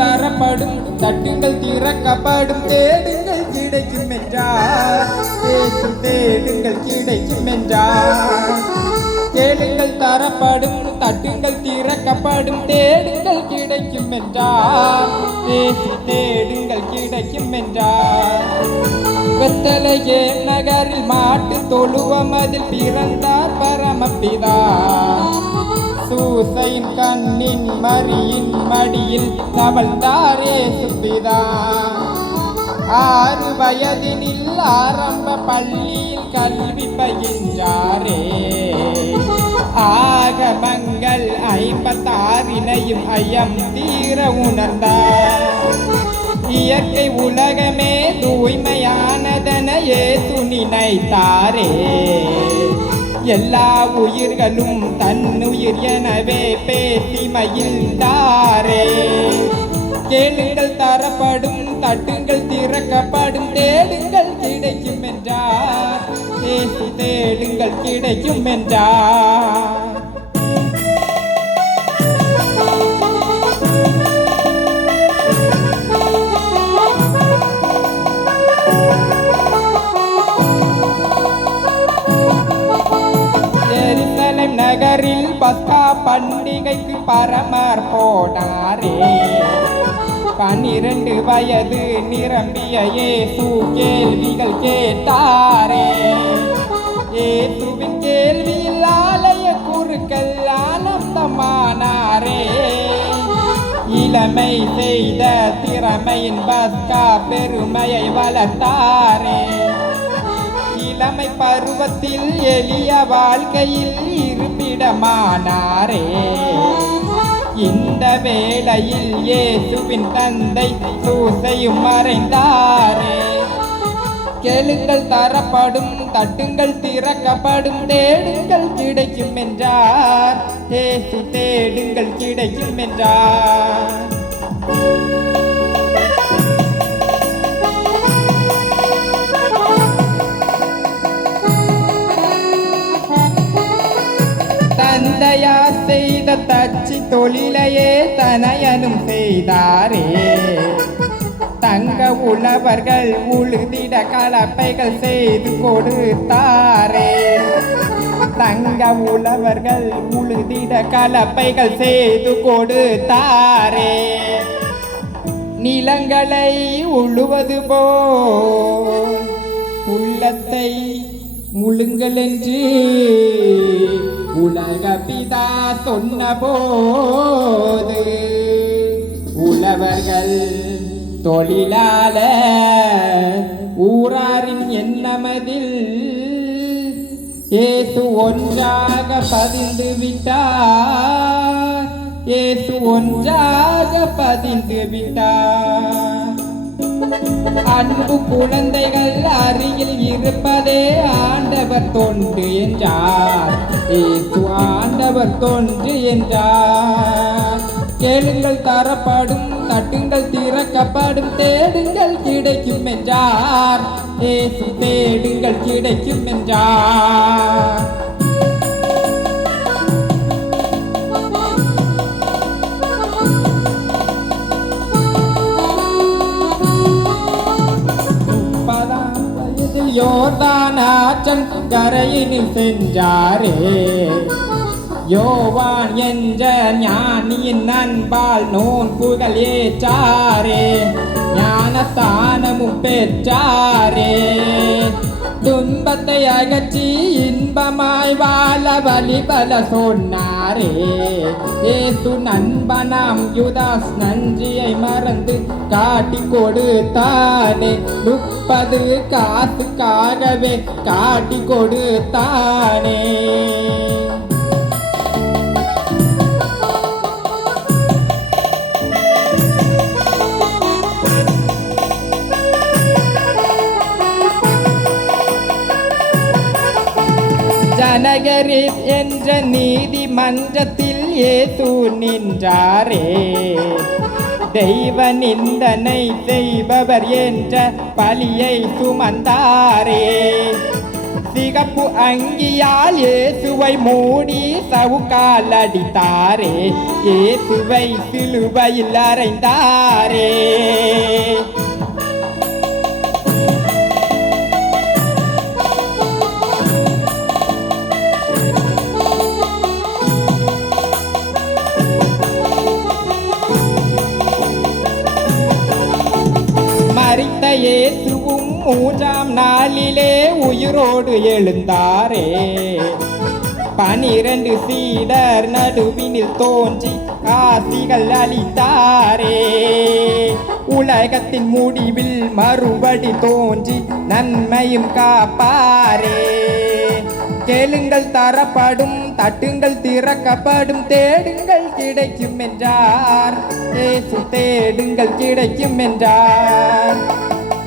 தரப்படும் தட்டுங்கள் திறக்கப்படும் தேடுங்கள் கிடைக்கும் என்றார். இயேசு தேடுங்கள் கிடைக்கும் என்றார். கேளுங்கள் தரப்படும் தட்டுங்கள் திறக்கப்படும் தேடுங்கள் கிடைக்கும் என்றார். இயேசு தேடுங்கள் கிடைக்கும் என்றார். வெத்தலையே நகரில் மாட்டு தொழுவம் அதில் பிறந்தார் பரமபிதா. சூசையின் கண்ணின் மரியின் மடியில் தவழ்ந்தாரே சுப்பிதா. ஆறு வயதினில் ஆரம்ப பள்ளியில் கல்வி பயின்றாரே. ஆகமங்கள் ஐம்பத்தாறினையும் ஐயம் தீர உணர்ந்தார் இயற்கை உலகமே தூய்மையானதன ஏசு நினைத்தாரே. எல்லா உயிர்களும் தன்னுயிர் எனவே பேசி மகிழ்ந்தாரே கேளுங்கள் தரப்படும் தட்டுங்கள் திறக்கப்படும் தேடுங்கள் கிடைக்கும் என்றார். ஏசு தேடுங்கள் கிடைக்கும் என்றார். பஸ்கா பண்டிகைக்கு பரமர் போனாரே. பன்னிரண்டு வயது நிரம்பிய ஏசு கேள்விகள் கேட்டாரே. ஏசுவின் கேள்வியில் ஆலய குறுக்கள் ஆனந்தமானாரே. இளமை செய்த திறமையின் பஸ்கா பெருமையை வளர்த்தாரே. இளமை பருவத்தில் எளிய வாழ்க்கையில் இருப்பிடமானாரே. இந்த வேளையில் இயேசுவின் தந்தை சூசையும் மறைந்தாரே. கேளுங்கள் தரப்படும் தட்டுங்கள் திறக்கப்படும் தேடுங்கள் கிடைக்கும் என்றார் இயேசு தேடுங்கள் கிடைக்கும் என்றார் தச்சு தொழிலையே தனையனும் செய்தாரே. தங்க உழவர்கள் உழுதிட கலப்பைகள் செய்து கொடுத்தாரே. தங்க உழவர்கள் உழுதிட கலப்பைகள் செய்து கொடுத்தாரே. நிலங்களை உழுவது போல் உள்ளத்தை முழுங்கள் என்று உலக பிதா சொன்ன போது உழவர்கள் தொழிலாளர் ஊராரின் எண்ணமதில் இயேசு ஒன்றாக பதிந்து விட்டார் இயேசு ஒன்றாக பதிந்து விட்டார் அன்பு குழந்தைகள் அருகில் இருப்பதே ஆண்டவர் தொண்டு என்றார். இயேசு ஆண்டவர் தொன்று என்றார். கேளுங்கள் தரப்படும் தட்டுங்கள் திறக்கப்படும் தேடுங்கள் கிடைக்கும் என்றார். ஏசு தேடுங்கள் கிடைக்கும் என்றார். யோர்தான் கரையினில் சென்றாரே. யோவான் என்ற ஞானியின் நண்பால் நோன் புகழ் ஏற்றாரே. ஞானஸ்தானமும் பெற்றாரே. துன்பத்தை அகற்றி இன்ப இன்பமாய் வாழ வழிபல சொன்னாரே ஏசு நண்பனாம் யுதாஸ் நன்றியை மறந்து காட்டி கொடுத்தானே. முப்பது காசுக்காகவே காட்டி கொடுத்தானே. நகரில் என்ற நீதிமன்றத்தில் ஏது நின்றாரே. தெய்வ நிந்தனை செய்பவர் என்ற பழியை சுமந்தாரே. சிகப்பு அங்கியால் இயேசுவை மூடி சவுக்கால் அடித்தாரே. இயேசுவை சிலுவையில் அறைந்தாரே. இயேசுவும் மூன்றாம் நாளிலே உயிரோடு எழுந்தாரே. பனிரண்டு சீடர் நடுவினில் தோன்றி காசிகள் அளித்தாரே உலகத்தின் முடிவில் மறுபடி தோன்றி நன்மையும் காப்பாரே. கேளுங்கள் தரப்படும் தட்டுங்கள் திறக்கப்படும் தேடுங்கள் கிடைக்கும் என்றார் தேடுங்கள் கிடைக்கும் என்றார்